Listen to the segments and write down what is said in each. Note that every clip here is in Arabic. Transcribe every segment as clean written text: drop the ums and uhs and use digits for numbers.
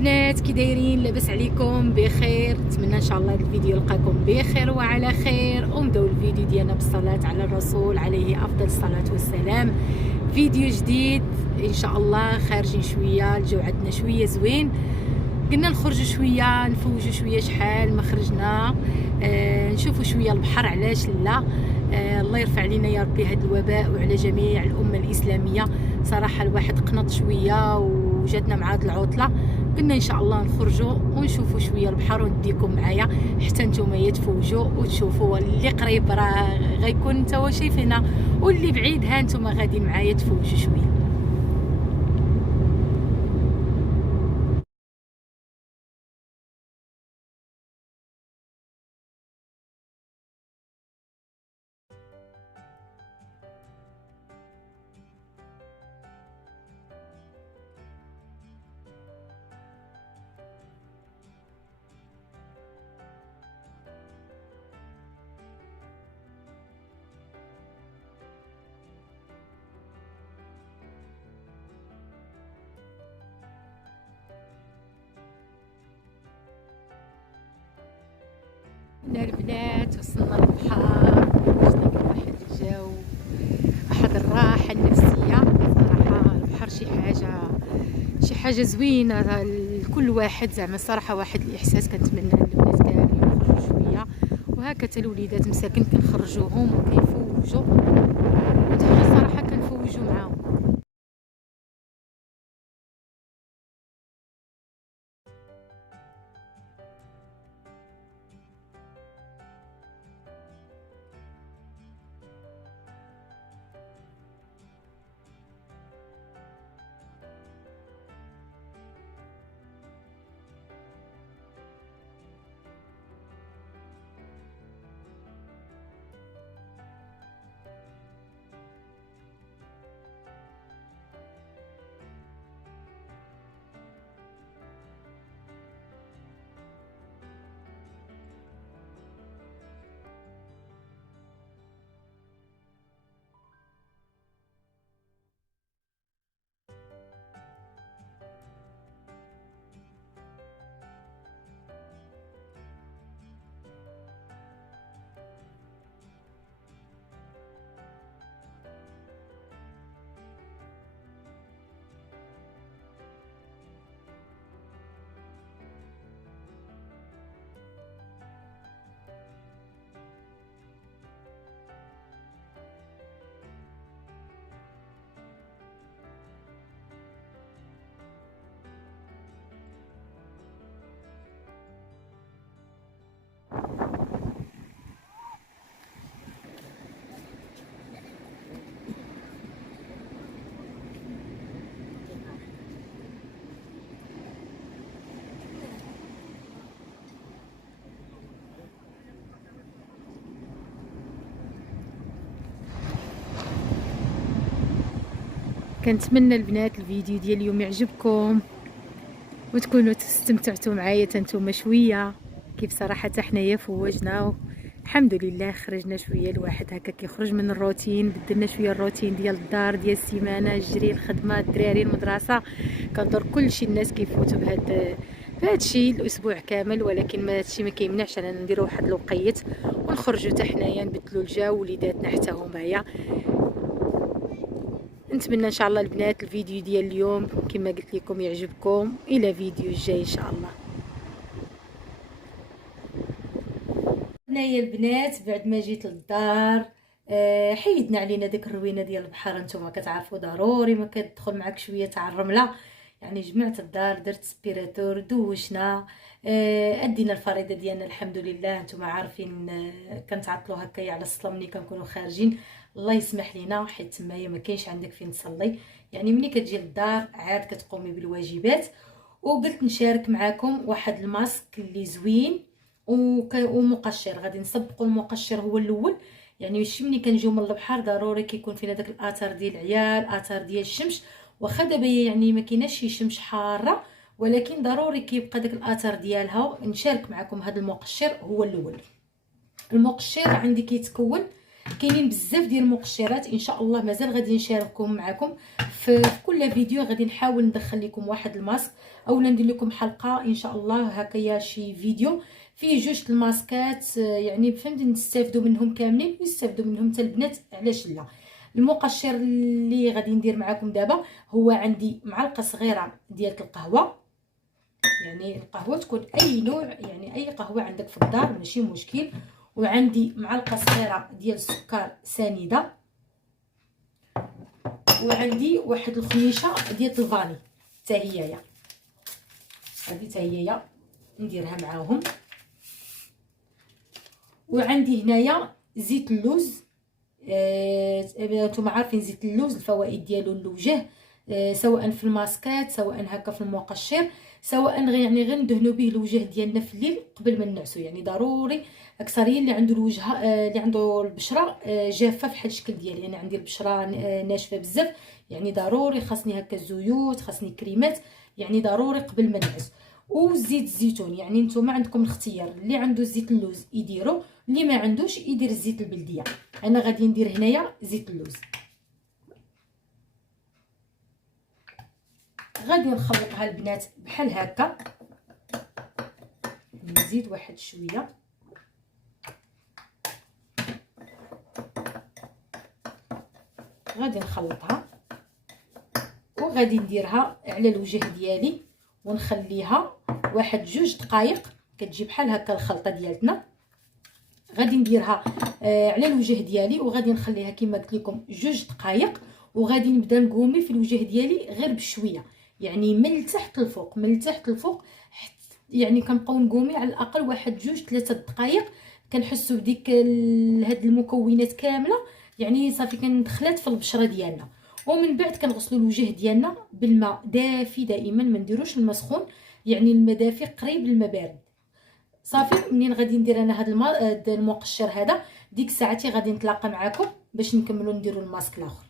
البنات كي دايرين؟ لاباس عليكم؟ بخير؟ نتمنى ان شاء الله الفيديو يلقاكم بخير وعلى خير. ونبداو الفيديو ديالنا بالصلاه على الرسول عليه افضل الصلاه والسلام. فيديو جديد ان شاء الله. خارجين شويه، الجو عندنا شويه زوين، قلنا نخرجوا شويه نفوجوا شويه. شحال ما خرجنا نشوفوا شويه البحر، علاش لا؟ الله يرفع علينا يا ربي هذا الوباء وعلى جميع الامه الاسلاميه. صراحه الواحد قنط شويه وجاتنا مع هذه العطله، قلنا ان شاء الله نخرجوا ونشوفوا شويه البحر ونديكم معايا حتى نتوما تفوجوا وتشوفوا. اللي قريب راه غيكون نتاو شايفينا، واللي بعيد ها نتوما غادي معايا تفوجوا شويه. البنات وصلنا للبحر، خرجنا كل واحد الجو، واحد الراحه النفسيه. صراحه البحر شي حاجه زوينه لكل واحد. زعما صراحه واحد الاحساس كنتمنى البنات كاملين يخرجوا شويه، وهكذا الوليدات مساكن كنخرجوهم وكيفوجوا، وحنا صراحه كنفوجوا معاهم. كنتمنى البنات الفيديو ديال اليوم يعجبكم وتكونوا استمتعتوا معايا نتوما شويه. كيف صراحه حنايا فوجنا الحمد لله، خرجنا شويه. الواحد هكا كيخرج من الروتين، بدلنا شويه الروتين ديال الدار ديال السيمانه، الجري، الخدمه، الدراري، المدرسه. كنظن كلشي الناس كيفوتوا بهذا الشيء الاسبوع كامل، ولكن ما هادشي ما كيمنعش اننا نديروا واحد الوقيت ونخرجوا حتى حنايا نبدلوا الجو، وليداتنا حتى هما. نتمنى ان شاء الله البنات الفيديو ديال اليوم كما قلت لكم يعجبكم. الى فيديو جاي ان شاء الله. هنايا البنات بعد ما جيت للدار حيدنا علينا ديك الروينه ديال البحر. نتوما كتعرفوا ضروري ما كتدخل معك شويه تاع الرمله. يعني جمعت الدار، درت سبيراتور، دوشنا، ادينا الفريضه ديالنا الحمد لله. نتوما عارفين كنتعطلوا هكايا على الصلاه ملي كنكونوا خارجين. الله يسمح لينا حيت تمايا ما كاينش عندك فين تصلي. يعني ملي كتجي للدار عاد كتقومي بالواجبات. وقلت نشارك معكم واحد الماسك اللي زوين ومقشر. غادي نسبقوا المقشر هو الاول. يعني ماشي ملي كنجيو من البحر ضروري كيكون فينا داك الاثار ديال العيال، اثار ديال الشمس. واخا دابا يعني ما كايناش شي شمس حاره، ولكن ضروري كيبقى داك الاثر ديالها. نشارك معكم هذا المقشر هو الاول. المقشر عندي كيتكون كاينين بزاف ديال المقشرات ان شاء الله مازال غادي نشاركهم معكم في كل فيديو. غادي نحاول ندخل لكم واحد الماسك او ندير لكم حلقه ان شاء الله هكايا شي فيديو فيه جوج الماسكات، يعني فهمتي نستافدوا منهم كاملين ويستافدوا منهم حتى البنات، علاش لا. المقشر اللي غادي ندير معكم دابا هو عندي معلقه صغيره ديال القهوه، يعني القهوه تكون اي نوع، يعني اي قهوه عندك في الدار ماشي مشكل. وعندي معلقه صغيره ديال السكر سنيده، وعندي واحد الخميشه ديال الفاني حتى هي هذه حتى هي نديرها معاهم. وعندي هنايا زيت اللوز، نتوما عارفين زيت اللوز الفوائد ديالو للوجه، سواء في الماسكات سواء هكا في المقشر، سواء يعني غير ندهنوا به الوجه ديالنا في الليل قبل ما ننعسوا. يعني ضروري اكثريه اللي عنده الوجه اللي عنده البشره جافه في حال الشكل ديالي، يعني عندي البشره ناشفه بزاف، يعني ضروري خاصني هكا زيوت، خاصني كريمات، يعني ضروري قبل ما ننعس. وزيت الزيتون، يعني نتوما عندكم الاختيار، اللي عنده زيت اللوز يديرو، اللي ما عندوش يدير الزيت البلديه. انا غادي ندير هنايا زيت اللوز. غادي نخلطها البنات بحال هكا، نزيد واحد شويه، غادي نخلطها وغادي نديرها على الوجه ديالي ونخليها واحد 2 دقائق، كتجي بحال هكا الخلطه ديالتنا. غادي نديرها على الوجه ديالي وغادي نخليها كما قلت لكم 2 دقائق، وغادي نبدا نقومي في الوجه ديالي غير بشويه، يعني من التحت للفوق من التحت للفوق، يعني كنبقاو نقومي على الاقل واحد 2-3 دقائق. كنحسوا بديك هاد المكونات كامله يعني صافي كندخلات في البشره ديالنا. ومن بعد كنغسلوا الوجه ديالنا بالماء دافي، دائما ما نديروش الماء سخون، يعني الماء دافي قريب للماء بارد. صافي منين غادي ندير انا هاد المقشر هذا، ديك ساعتي غادي نتلاقى معكم باش نكملوا نديروا الماسك الاخر.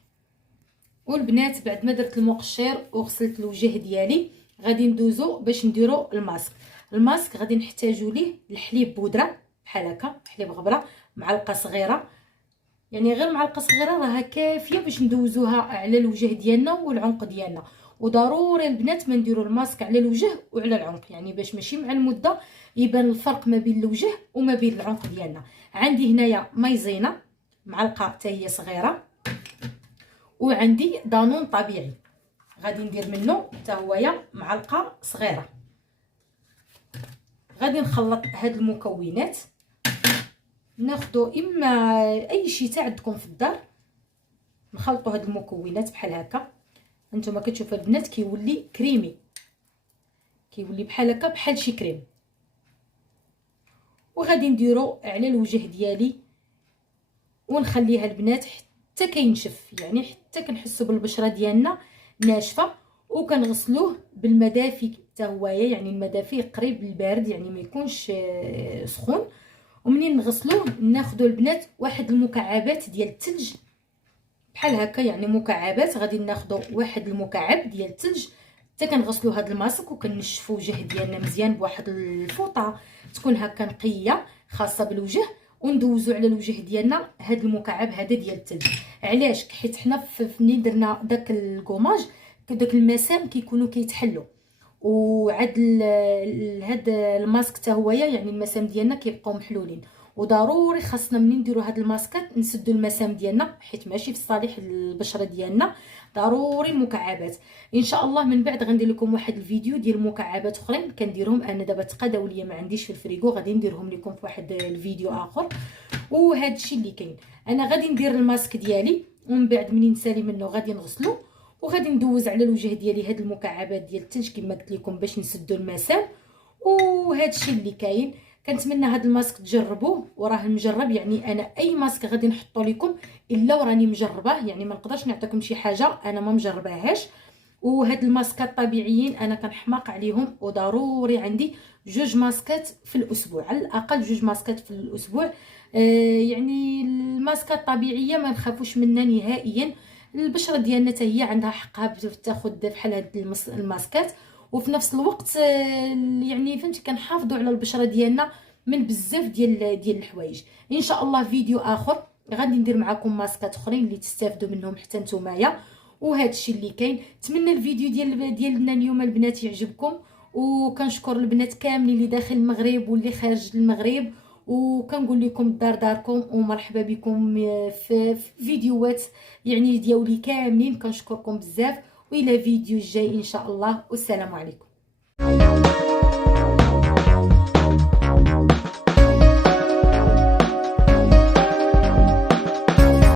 والبنات بعد ما درت المقشر وغسلت الوجه ديالي غادي ندوزو باش نديروا الماسك. الماسك غادي نحتاجوا ليه الحليب بودره بحال هكا، حليب غبره معلقه صغيره، يعني غير معلقه صغيره راها كافيه باش ندوزوها على الوجه ديالنا والعنق ديالنا. وضروري البنات ما نديروا الماسك على الوجه وعلى العنق، يعني باش ماشي مع المده يبان الفرق ما بين الوجه وما بين العنق ديالنا. عندي هنايا مايزينا معلقه حتى هي صغيره، وعندي دانون طبيعي غادي ندير منه حتى هويا معلقه صغيره. غادي نخلط هاد المكونات، ناخذوا اما اي شيء تاع عندكم في الدار، نخلطوا هاد المكونات بحال هكا. انتما كتشوفوا البنات كيولي كريمي، كيولي بحال هكا بحال شي كريم. وغادي نديرو على الوجه ديالي ونخليها البنات حتى كينشف، يعني حتى كنحسوا بالبشره ديالنا ناشفه. وكنغسلوه بالماء دافي حتى هويا، يعني الماء دافي قريب للبارد، يعني ما يكونش سخون. ومنين نغسلوه ناخذوا البنات واحد المكعبات ديال الثلج بحال هكا، يعني مكعبات. غادي ناخذوا واحد المكعب ديال الثلج حتى كنغسلوا هذا الماسك وكنشفوا الوجه ديالنا مزيان بواحد الفوطه تكون هكا نقيه خاصه بالوجه، وندوزو على الوجه ديالنا هذا المكعب هذا ديال الثلج. علاش؟ حيت حنا منين درنا داك الكوماج داك المسام كيكونوا كيتحلوا، وعاد هاد الماسك حتى هويا يعني المسام ديالنا كيبقاو محلولين. وضروري خاصنا منين نديروا هاد الماسكات نسدوا المسام ديالنا، حيت ماشي في صالح البشره ديالنا. ضروري المكعبات. ان شاء الله من بعد غندير لكم واحد الفيديو ديال مكعبات اخرين كنديرهم انا دابا تقاداو ليا ما عنديش في الفريغو، غادي نديرهم لكم في واحد الفيديو اخر. وهذا الشيء اللي كاين. انا غادي ندير الماسك ديالي ومن بعد منين نسالي منه غادي نغسلو، وغادي ندوز على الوجه ديالي هاد المكعبات ديال الثلج كما قلت لكم باش نسدوا المسام. وهذا الشيء اللي كاين. كنتمنى هاد الماسك تجربوه، وراه مجرب، يعني انا اي ماسك غادي نحطو لكم الا وراني مجرباه، يعني ما نقدرش نعطيكم شي حاجه انا ما مجرباهاش. وهاد الماسكات طبيعيين انا كنحماق عليهم، وضروري عندي 2 ماسكات في الاسبوع، على الاقل 2 ماسكات في الاسبوع. يعني الماسكات طبيعيه ما نخافوش منها نهائيا. البشره ديالنا حتى هي عندها حقها تاخذ بحال هاد الماسكات، وفي نفس الوقت يعني فهمتي كنحافظوا على البشره ديالنا من بزاف ديال الحوايج. ان شاء الله فيديو اخر غادي ندير معكم ماسكات اخرين اللي تستافدوا منهم حتى نتومايا. وهذا الشيء اللي كاين. نتمنى الفيديو ديالنا اليوم البنات يعجبكم، وكنشكر البنات كاملين اللي داخل المغرب واللي خارج المغرب، وكنقول لكم الدار داركم ومرحبا بكم في فيديوهات يعني ديالي كاملين. كنشكركم بزاف، والى فيديو جاي ان شاء الله، والسلام عليكم.